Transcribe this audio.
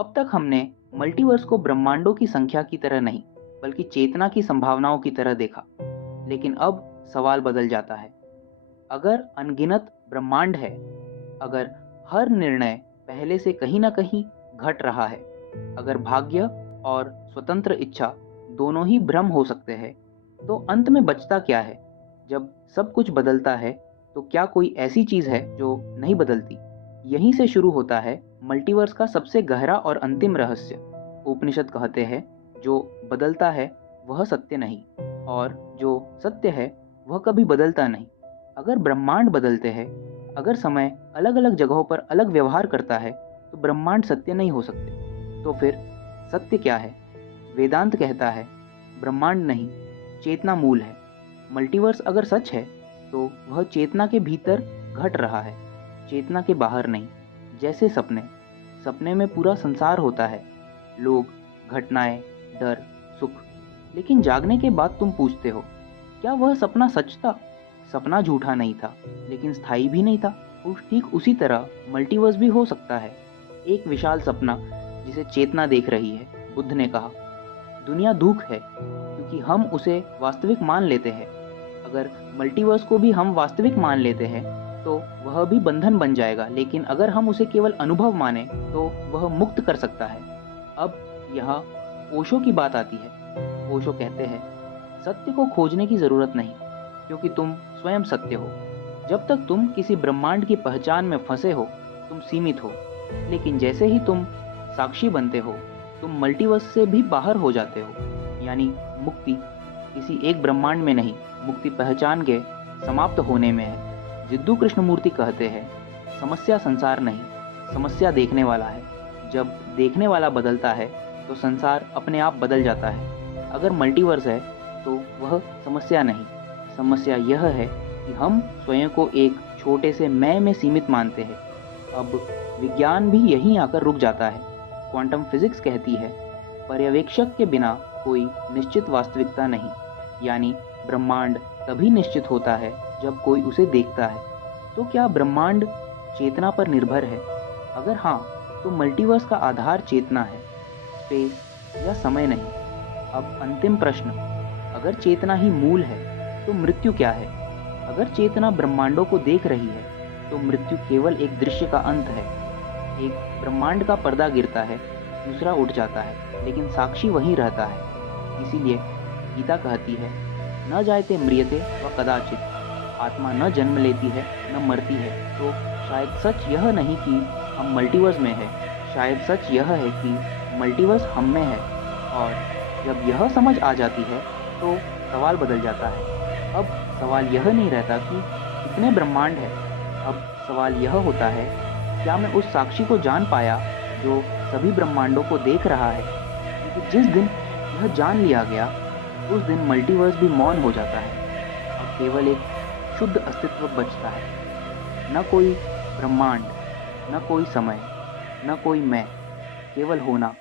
अब तक हमने मल्टीवर्स को ब्रह्मांडों की संख्या की तरह नहीं, बल्कि चेतना की संभावनाओं की तरह देखा। लेकिन अब सवाल बदल जाता है। अगर अनगिनत ब्रह्मांड है, अगर हर निर्णय पहले से कहीं ना कहीं घट रहा है, अगर भाग्य और स्वतंत्र इच्छा दोनों ही भ्रम हो सकते हैं, तो अंत में बचता क्या है? जब सब कुछ बदलता है, तो क्या कोई ऐसी चीज है जो नहीं बदलती? यहीं से शुरू होता है मल्टीवर्स का सबसे गहरा और अंतिम रहस्य। उपनिषद कहते हैं, जो बदलता है वह सत्य नहीं, और जो सत्य है वह कभी बदलता नहीं। अगर ब्रह्मांड बदलते हैं, अगर समय अलग अलग जगहों पर अलग व्यवहार करता है, तो ब्रह्मांड सत्य नहीं हो सकते। तो फिर सत्य क्या है? वेदांत कहता है, ब्रह्मांड नहीं, चेतना मूल है। मल्टीवर्स अगर सच है, तो वह चेतना के भीतर घट रहा है, चेतना के बाहर नहीं। जैसे सपने, सपने में पूरा संसार होता है, लोग, घटनाएं, डर, सुख। लेकिन जागने के बाद तुम पूछते हो, क्या वह सपना सच था? सपना झूठा नहीं था, लेकिन स्थायी भी नहीं था। ठीक उसी तरह मल्टीवर्स भी हो सकता है, एक विशाल सपना जिसे चेतना देख रही है। बुद्ध ने कहा, दुनिया दुख है क्योंकि हम उसे वास्तविक मान लेते हैं। अगर मल्टीवर्स को भी हम वास्तविक मान लेते हैं, तो वह भी बंधन बन जाएगा। लेकिन अगर हम उसे केवल अनुभव माने, तो वह मुक्त कर सकता है। अब यहाँ ओशो की बात आती है। ओशो कहते हैं, सत्य को खोजने की जरूरत नहीं, क्योंकि तुम स्वयं सत्य हो। जब तक तुम किसी ब्रह्मांड की पहचान में फंसे हो, तुम सीमित हो। लेकिन जैसे ही तुम साक्षी बनते हो, तुम मल्टीवर्स से भी बाहर हो जाते हो। यानी मुक्ति किसी एक ब्रह्मांड में नहीं, मुक्ति पहचान के समाप्त होने में है। जिद्दू कृष्णमूर्ति कहते हैं, समस्या संसार नहीं, समस्या देखने वाला है। जब देखने वाला बदलता है, तो संसार अपने आप बदल जाता है। अगर मल्टीवर्स है, तो वह समस्या नहीं, समस्या यह है कि हम स्वयं को एक छोटे से मैं में सीमित मानते हैं। अब विज्ञान भी यहीं आकर रुक जाता है। क्वांटम फिजिक्स कहती है, पर्यवेक्षक के बिना कोई निश्चित वास्तविकता नहीं। यानी ब्रह्मांड तभी निश्चित होता है जब कोई उसे देखता है। तो क्या ब्रह्मांड चेतना पर निर्भर है? अगर हाँ, तो मल्टीवर्स का आधार चेतना है, स्पेस या समय नहीं। अब अंतिम प्रश्न, अगर चेतना ही मूल है, तो मृत्यु क्या है? अगर चेतना ब्रह्मांडों को देख रही है, तो मृत्यु केवल एक दृश्य का अंत है। एक ब्रह्मांड का पर्दा गिरता है, दूसरा उठ जाता है, लेकिन साक्षी वहीं रहता है। इसीलिए गीता कहती है, न जायते म्रियते व कदाचित, आत्मा न जन्म लेती है न मरती है। तो शायद सच यह नहीं कि हम मल्टीवर्स में है, शायद सच यह है कि मल्टीवर्स हम में है। और जब यह समझ आ जाती है, तो सवाल बदल जाता है। अब सवाल यह नहीं रहता कि कितने ब्रह्मांड है, अब सवाल यह होता है, क्या मैं उस साक्षी को जान पाया जो सभी ब्रह्मांडों को देख रहा है? क्योंकि जिस दिन यह जान लिया गया, उस दिन मल्टीवर्स भी मौन हो जाता है और केवल एक शुद्ध अस्तित्व बचता है। न कोई ब्रह्मांड, न कोई समय, न कोई मैं, केवल होना।